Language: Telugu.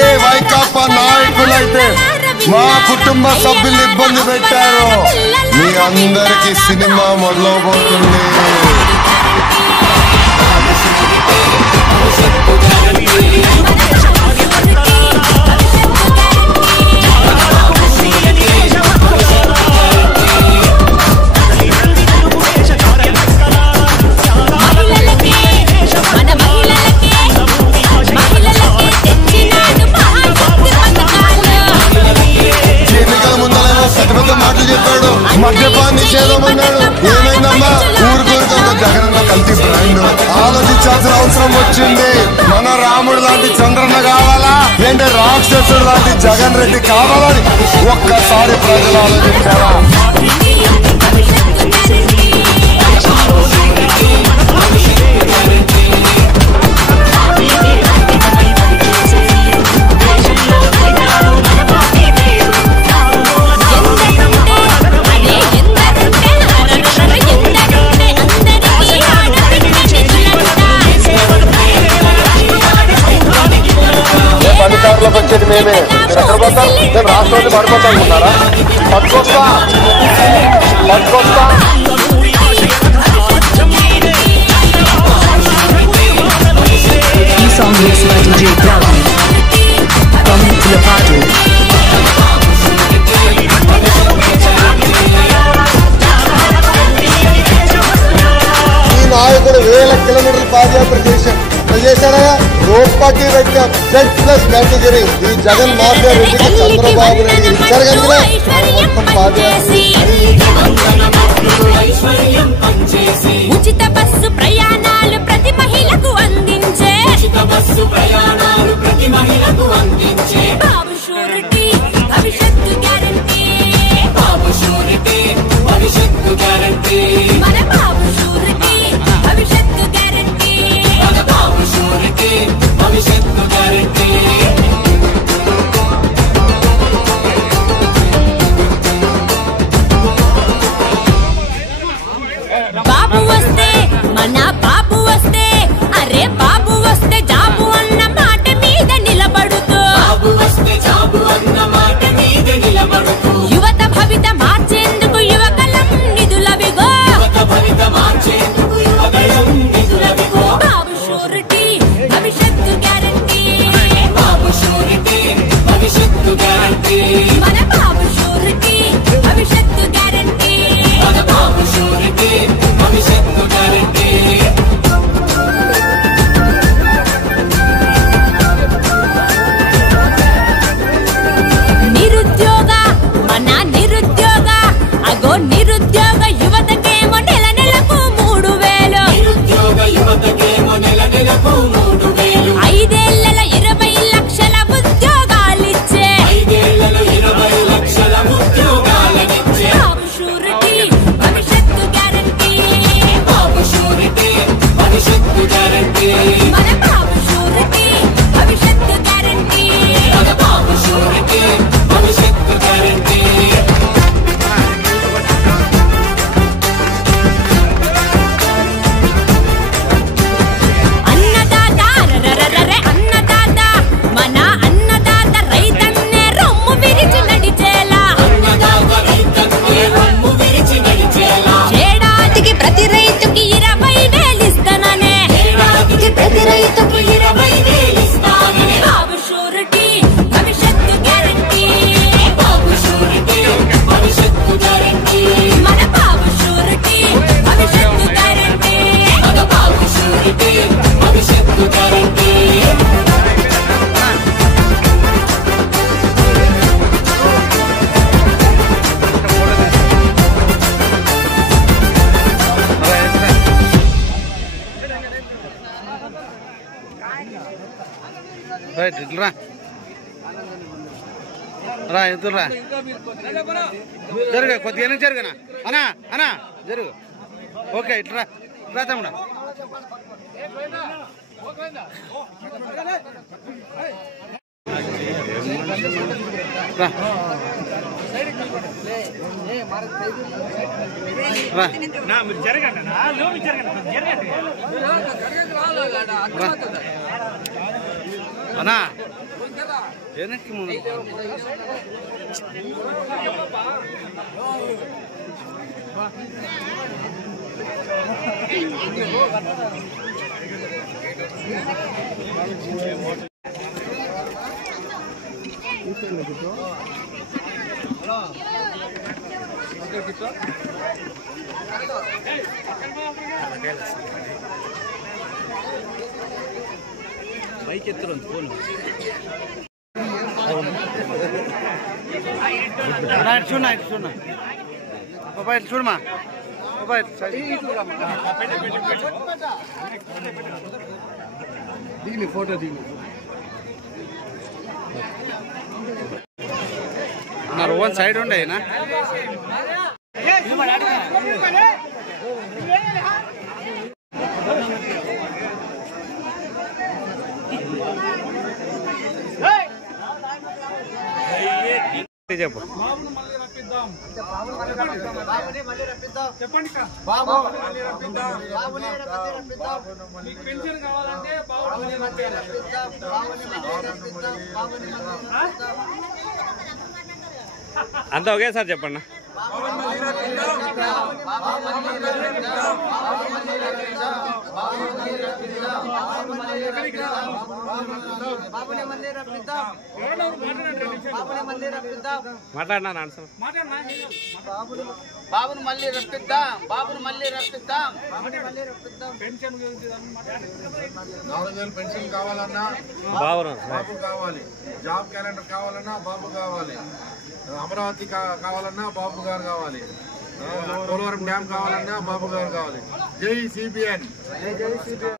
ఏ వైకాపా నాయకులైతే మా కుటుంబ సభ్యులు ఇబ్బంది పెట్టారో మీ అందరికీ సినిమా మొదలవబోతుంది. మద్యపాన నిషేధం అన్నాడు. ఏమైందమ్మా ఊరికొరికి ఒక జగనన్న కల్తీ బ్రాండ్. ఆలోచించాల్సిన అవసరం వచ్చింది. మన రాముడు లాంటి చంద్రన్న కావాలా లేదంటే రాక్షసుడు లాంటి జగన్ రెడ్డి కావాలని ఒక్కసారి ప్రజలు ఆలోచించారా? అధికారులకు వచ్చేది మేమే. ఎక్కడ పోతాం? మేము రాష్ట్రాన్ని పడిపోతాం అనుకున్నారా? పట్టుకొస్తా. ఈ నాయకుడు 1000 కిలోమీటర్లు పాదయాత్ర చేశాడా? రోడ్పాకి పెట్టాం. Z+ కేటగిరీ ఈ జగన్ మాఫియా రెడ్డికి చంద్రబాబు నాయుడు ఇచ్చారు కనుక మొత్తం పాదయాత్ర. ఉచిత బస్సు ప్రయాణాలు ప్రతి మహిళకు అందించే బాబు షూరిటీ భవిష్యత్తు గ్యారంటీ. మన బాబు షూరిటీ భవిష్యత్తు గ్యారంటీ. బాబు వస్తే మన బాబు వస్తే అరే బాబు వస్తే జాబు అన్న మాట మీద నిలబడుతూ యువత భవిత మార్చేందుకు యువకలం నిధులవిగో. బాబు షూరిటీ భవిష్యత్తు గ్యారంటీ. మన బాబు షూరిటీ భవిష్యత్తు గ్యారంటీ. నిరుద్యోగ మన నిరుద్యోగ అగో నిరుద్యోగ యువతకేమో నెల నెలకు 3000. 5 ఏళ్లలో 20 లక్షల ఉద్యోగాలిచ్చే బాబు షూరిటీ భవిష్యత్తు గ్యారంటీ. మన బాబు షూరిటీ భవిష్యత్తు గ్యారంటీ. అన్నదాత రరరరే అన్నదాత మన అన్నదాత రైతన్నే రొమ్ము విరిచి నడిచేలా. ఏడాదికి ప్రతి రైతుకి 20,000 ఇస్తాననే. బాబు షూరిటీ భవిష్యత్తు గ్యారంటీ. మన బాబు షూరిటీ భవిష్యత్తు గ్యారంటీ. రైట్ ఇట్లా రా ఎదురా జరుగు కొద్దిగా జరుగునా అనా అనా జరుగు. ఓకే ఇట్లా రా తమ్ముడా. రా జరగండి అన్నా వెనక్కి ముందు బైక్ ఎత్తురు ఫోన్ చూడన్నా ఇటు చూడన్నా మొబైల్ చూడమా మొబైల్ దిగి ఫోటో దిగి రోహన్ సైడ్ ఉండేనా చెప్పు చెప్పండి పెన్షన్ కావాలంటే అంతా ఒకేసారి చెప్పండి మాట్లాడినా బాబును మళ్ళీ రప్పిద్దాం బాబును మళ్ళీ రప్పిద్దాం పెన్షన్ 4000 పెన్షన్ కావాలన్నా బాబు కావాలి, జాబ్ క్యాలెండర్ కావాలన్నా బాబు కావాలి, అమరావతి కావాలన్నా బాబు గారు కావాలి, పోలవరం డ్యామ్ కావాలన్నా బాబు గారు కావాలి. జై సిపిఎన్.